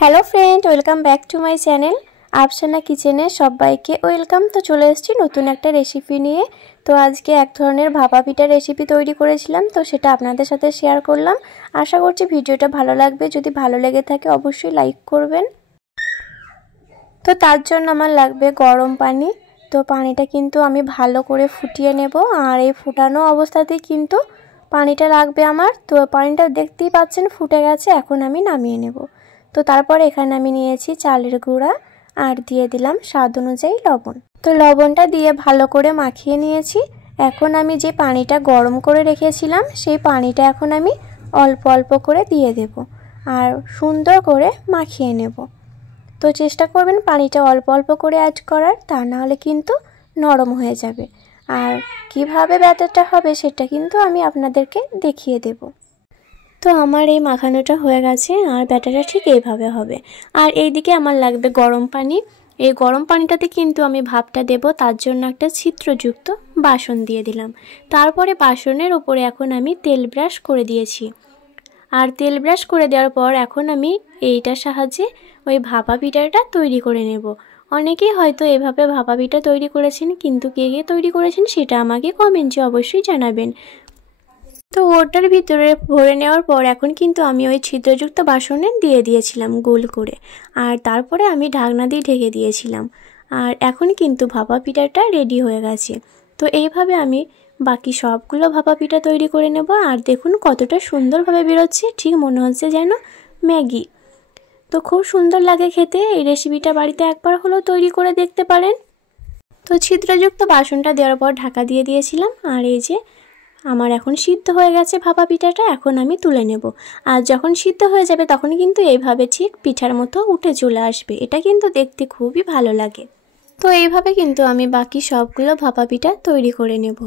Hello friend welcome back to my channel Afsana किचेने सबाइके welcome. तो चले एसेछि नतून एकटा रेसिपि निये। तो आज के एक धरनेर भापा पिठा रेसिपि तैरी करेछिलाम, तो सेटा आपनादेर साथे शेयर करलाम। आशा करछि भिडियोटा भालो लागबे। जोदि भालो लेगे थाके अवश्यई लाइक करबेन। तो तार जोन्नो आमार लागबे गरम पानी। तो पानीटा किन्तु आमी भालो करे फुटिये नेब और एई फुटानो अवस्थातेई किन्तु पानीटा लागबे आमार। तो पानीटा देखतेई पाच्छेन फुटे गेछे, एखन आमी नामिये नेब। तो तारपर एखाने आमी नियेछि चालेर गुड़ा और दिए दिलाम स्वाद अनुयायी लवण। तो लवणटा दिए भालो करे माखिये नियेछि। एखन आमी जे पानीटा गरम करे रेखेछिलाम सेई पानीटा एखन आमी अल्प अल्प करे दिए देब और सुंदर करे माखिये नेब। तो चेष्टा करबेन पानीटा अल्प अल्प करे अ্যাড करार, ता ना होले किन्तु नरम हये जाबे। और किभाबे ব্যাটারটা হবে সেটা কিন্তু আমি আপনাদেরকে দেখিয়ে দেব। तो आमार এই মাখানোটা হয়ে গেছে আর ব্যাটারটা ঠিক এইভাবে হবে। আর এইদিকে আমার লাগবে গরম পানি। এই গরম পানিটাতে কিন্তু আমি ভাপটা দেব, তার জন্য একটা ছিদ্রযুক্ত বাসন দিয়ে দিলাম। তারপরে বাসনের উপরে এখন আমি তেল ব্রাশ করে দিয়েছি। আর তেল ব্রাশ করে দেওয়ার পর এখন আমি এইটার সাহায্যে ওই ভাপা পিঠাটা তৈরি করে নেব। অনেকেই হয়তো এভাবে ভাপা পিঠা তৈরি করেছেন, কিন্তু কে কে তৈরি করেছেন সেটা আমাকে কমেন্টে অবশ্যই জানাবেন। तो ओटार भितरे भरे नेওয়ার पर এখন কিন্তু আমি ওই ছিদ্রযুক্ত বাসনে দিয়ে দিয়েছিলাম গোল করে, আর তারপরে আমি ঢাকনা দিয়ে ঢেকে দিয়েছিলাম। আর এখন কিন্তু ভাপা পিঠাটা রেডি হয়ে গেছে। তো এইভাবে আমি বাকি সবগুলো ভাপা পিঠা তৈরি করে নেব। আর দেখুন কতটা সুন্দরভাবে বেরোচ্ছে, ঠিক মনে হচ্ছে যেন ম্যাগি। তো খুব সুন্দর লাগে খেতে। এই রেসিপিটা বাড়িতে একবার হলেও তৈরি করে দেখতে পারেন। তো ছিদ্রযুক্ত বাসনটা দেওয়ার পর ঢাকা দিয়ে দিয়েছিলাম। আর এই যে আমার এখন সিদ্ধ হয়ে গেছে ভাপা পিঠাটা, এখন আমি তুলে নেব। আর যখন সিদ্ধ হয়ে যাবে তখন কিন্তু এইভাবে ঠিক পিঠার মতো উঠে চলে আসবে। এটা কিন্তু দেখতে খুবই ভালো লাগে। তো এইভাবে কিন্তু আমি বাকি সবগুলো ভাপা পিঠা তৈরি করে নেব।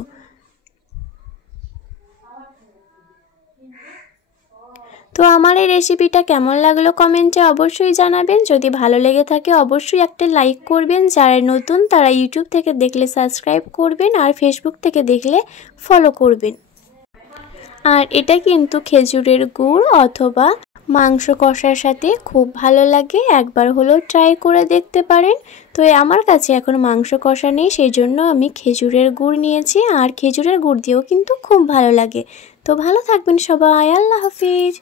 তো আমার এই রেসিপিটা কেমন লাগলো কমেন্টে অবশ্যই জানাবেন। যদি ভালো লেগে থাকে অবশ্যই একটা লাইক করবেন। যারা নতুন তারা ইউটিউব থেকে দেখলে সাবস্ক্রাইব করবেন আর ফেসবুক থেকে দেখলে ফলো করবেন। আর এটা কিন্তু খেজুরের গুড় অথবা মাংস কষার সাথে খুব ভালো লাগে, একবার হলেও ট্রাই করে দেখতে পারেন। তো আমার কাছে এখন মাংস কষা নেই, সেই জন্য আমি খেজুরের গুড় নিয়েছি। আর খেজুরের গুড় দিয়েও কিন্তু খুব ভালো লাগে। তো ভালো থাকবেন সবাই, আল্লাহ হাফিজ।